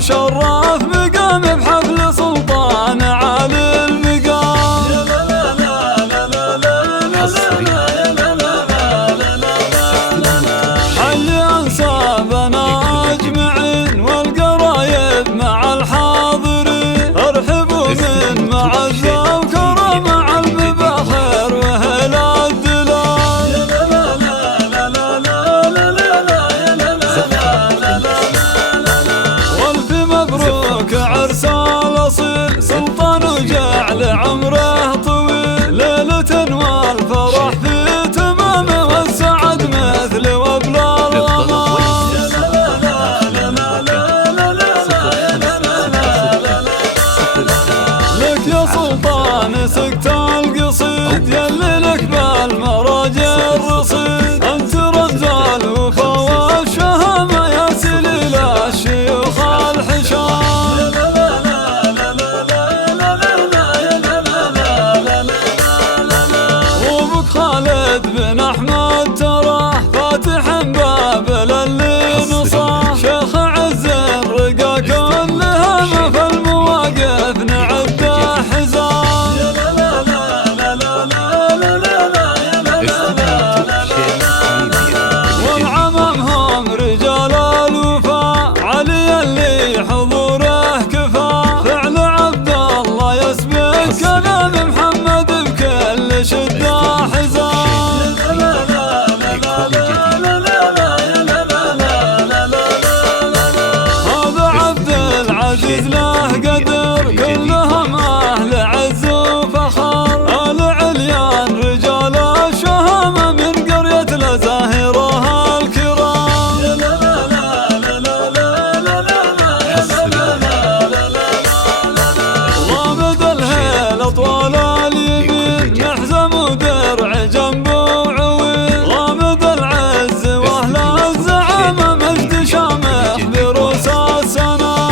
شرف مقام بحفل سلطان عالي المقام. حي انسابنا اجمعين والقرايب مع الحاضرين، ارحبوا من معزة وكرم مع المباخر واهل الدلال. مبروك عرس الاصيل سلطان وجعل عمره طويل، ليلة والفرح في تمامه والسعد مثل وابل الغمام. لك يا سلطان سكت القصيد يلي لك بالمراجع الرصيد، انت رمز الوفا والشهامة يا سليل الشيوخ الحشام. وابوك خالد بن احمد تراه فاتح باب للي نصاه، شيخ عز رقا كلها ما في المواقف نعد حزام. ومعممهم رجال الوفا علي اللي حضوره كفا، فعل عبد الله يسبق كلام محمد بكل شدة حزام. هذا عبد العزيز له قدر كلهم اهل عز وفخر، آل عليان رجال الشهامة من قرية الزاهرة الكرام. غامد الهيل اطوال اليمين محزم ودرع جنبه وعوين، غامد العز واهل الزعامة مجد شامخ بروس السنام.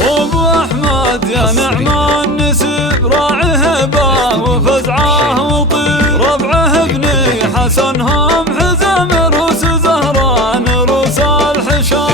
وابو احمد يا نعم النسيب راعي هبه وفزعه وطيب، ربعه ابني حسنهم حزام روس زهران روس الحشام.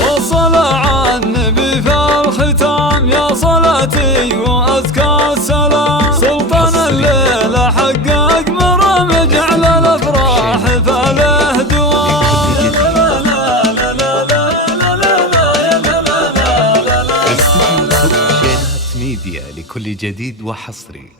والصلاة على النبي في الختام يا صلاتي وازكى السلام، سلطان الليلة حقق مرام جعل الافراح فله دوام. ميديا لكل جديد وحصري.